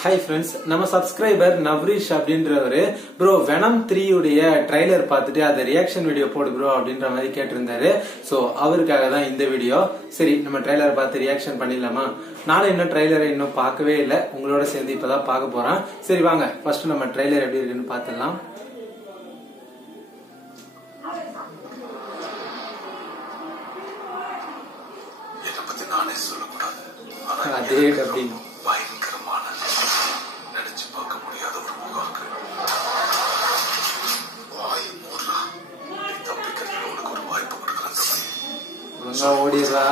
Hi friends, நம்ம subscriber நவ்ரீஷ் அப்படின்றவரு bro venom 3 உடைய trailer பார்த்துட்டு அதை ரியாக்ஷன் வீடியோ போடு ப்ரோ அப்படின்ற மாதிரி கேட்டிருந்தாரு. ஸோ அவருக்காக தான் இந்த வீடியோ. சரி, நம்ம ட்ரைலர் பார்த்து ரியாக்ஷன் பண்ணிடலாமா? நானும் இன்னும் ட்ரைலரை இன்னும் பார்க்கவே இல்லை, உங்களோட சேர்ந்து இப்பதான் பார்க்க போறேன். சரி வாங்க, ஃபர்ஸ்ட் நம்ம ட்ரைலர் எப்படி இருக்குன்னு பார்த்துடலாம். அதே அப்படின்னு ஓடிடுறா,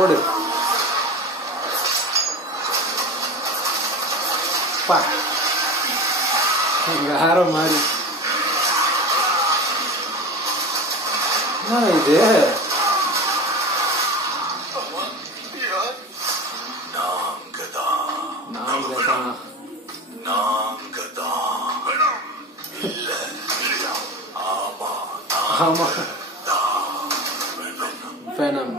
ஓடு வேற மாதிரி. இது ஆமா வெனம்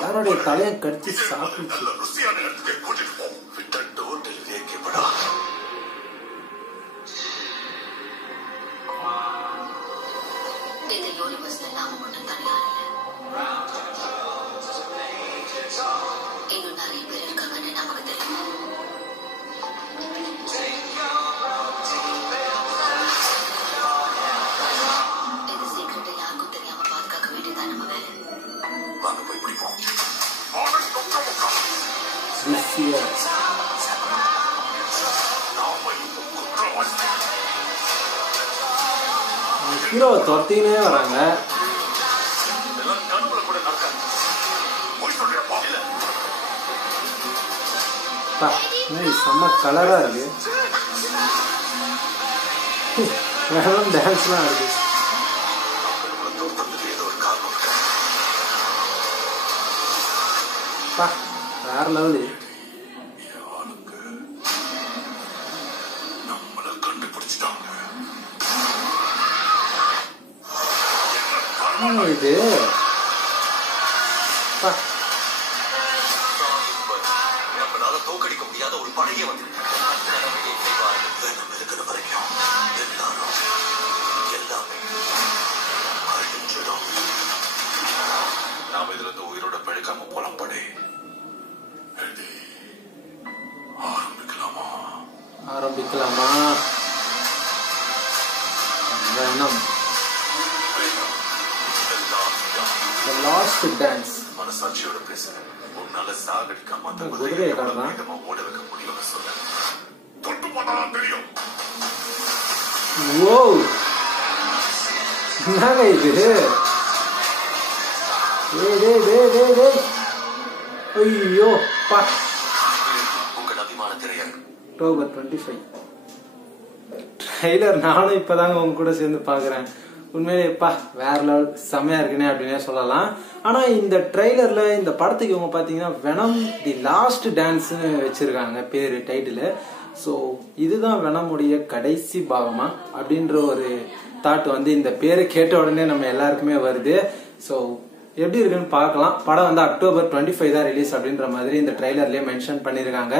யாரோடைய தலையை கடிச்சு சாப்பிடுச்சு. ஹீரோவை துரத்தினே வராங்க. செம்ம கலரா இருக்கு, டான்ஸ்லாம் இருக்கு. வேற லெவலு. இது நம்மளால தோக்கடிக்க முடியாத ஒரு படையே வந்து நாம இதுல இருந்து உயிரோட பிழைக்காம போலாம். படை ஆரம்பிக்கலாமா? Venom The Last Dance. மனசாட்சியோட பேசுறேன். உன்னால சாகடிக்காம குதிரையை காட்டுறான். ஓட வைக்க முடியும்னு சொல்ல தொட்டு போனாலும் தெரியும். ஓ, என்னங்க இது? ஐயோ பா. உங்கள் அபிமான திரையரங்கு அக்டோபர் 25 ட்ரைலர் நானும் இப்பதாங்க உங்க கூட சேர்ந்து பாக்குறேன். உண்மையிலேப்பா வேற லெவல், செம்மையா இருக்குனே அப்படின்னே சொல்லலாம். ஆனா இந்த ட்ரெய்லர்ல இந்த படத்துக்கு இவங்க பாத்தீங்கன்னா வெனம் தி லாஸ்ட் டான்ஸ்னு வச்சிருக்காங்க பேரு, டைட்டில். ஸோ இதுதான் வெனமுடைய கடைசி பாகமா அப்படின்ற ஒரு தாட் வந்து இந்த பேரை கேட்ட உடனே நம்ம எல்லாருக்குமே வருது. ஸோ எப்படி இருக்குன்னு பார்க்கலாம். படம் வந்து அக்டோபர் 25 தான் ரிலீஸ் அப்படின்ற மாதிரி இந்த ட்ரெய்லர்லயே மென்ஷன் பண்ணிருக்காங்க.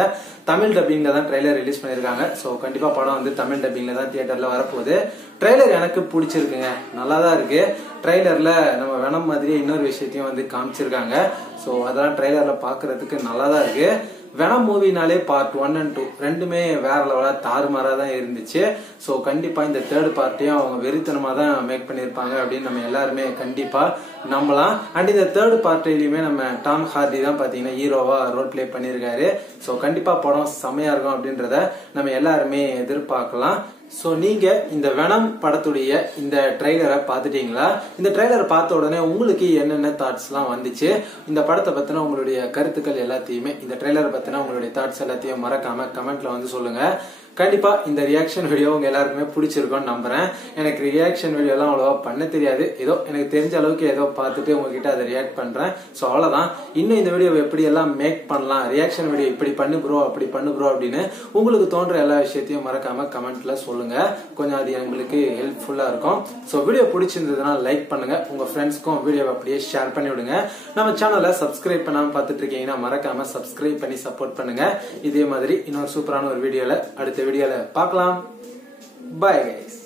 தமிழ் டப்பிங்ல தான் ட்ரெய்லர் ரிலீஸ் பண்ணிருக்காங்க. ஸோ கண்டிப்பா படம் வந்து தமிழ் டப்பிங்ல தான் தியேட்டர்ல வரப்போகுது. ட்ரெய்லர் எனக்கு பிடிச்சிருக்குங்க, நல்லா தான் இருக்கு. ட்ரெய்லர்ல நம்ம வெனம் மாதிரியே இன்னொரு விஷயத்தையும் வந்து காமிச்சிருக்காங்க. ஸோ அதெல்லாம் ட்ரெய்லர்ல பாக்குறதுக்கு நல்லா தான் இருக்கு. வெனம் மூவினாலே பார்ட் 1 and 2 ரெண்டுமே வேற லெவலா தாறுமாறா தான் இருந்துச்சு. ஸோ கண்டிப்பா இந்த தேர்ட் பார்ட்டையும் அவங்க வெறித்தனமா தான் மேக் பண்ணிருப்பாங்க அப்படின்னு நம்ம எல்லாருமே கண்டிப்பா நம்பலாம். அண்ட் இந்த தேர்ட் பார்ட்லயுமே நம்ம டாம் ஹார்டி தான் பாத்தீங்கன்னா ஹீரோவா ரோல் பிளே பண்ணிருக்காரு. ஸோ கண்டிப்பா படம் செமையா இருக்கும் அப்படின்றத நம்ம எல்லாருமே எதிர்பார்க்கலாம். சோ நீங்க இந்த வெனம் படத்துடைய இந்த ட்ரெய்லரை பாத்துட்டீங்களா? இந்த ட்ரெய்லரை பார்த்த உடனே உங்களுக்கு என்னென்ன தாட்ஸ் எல்லாம் வந்துச்சு? இந்த படத்தை பத்தின உங்களுடைய கருத்துக்கள் எல்லாத்தையுமே, இந்த ட்ரெய்லரை பத்தின உங்களுடைய தாட்ஸ் எல்லாத்தையும் மறக்காம கமெண்ட்ல வந்து சொல்லுங்க. கண்டிப்பா இந்த ரியாக்ஷன் வீடியோ உங்க எல்லாருக்குமே பிடிச்சிருக்கும்னு நம்புறேன். எனக்கு ரியாக்ஷன் வீடியோ எல்லாம் அவ்வளவா பண்ண தெரியாது. ஏதோ எனக்கு தெரிஞ்ச அளவுக்கு ஏதோ பார்த்துட்டு உங்ககிட்ட அதை ரியாக்ட் பண்றேன். சோ அவ்வளவுதான். இன்னும் இந்த வீடியோ எப்படி எல்லாம் மேக் பண்ணலாம், ரியாக்ஷன் வீடியோ இப்படி பண்ணு ப்ரோ அப்படி பண்ணு ப்ரோ அப்படின்னு உங்களுக்கு தோன்ற எல்லா விஷயத்தையும் மறக்காம கமெண்ட்ல சொல்லுங்க. கொஞ்சம் அது எங்களுக்கு ஹெல்ப்ஃபுல்லா இருக்கும். சோ வீடியோ பிடிச்சிருந்ததுன்னா லைக் பண்ணுங்க, உங்க ஃப்ரெண்ட்ஸ்க்கும் வீடியோவை அப்படியே ஷேர் பண்ணி விடுங்க. நம்ம சேனலை சப்ஸ்கிரைப் பண்ணாம பார்த்துட்டு இருக்கீங்கன்னா மறக்காம சப்ஸ்கிரைப் பண்ணி சப்போர்ட் பண்ணுங்க. இதே மாதிரி இன்னொரு சூப்பரான ஒரு வீடியோல அடுத்த வீடியோல பார்க்கலாம். Bye guys.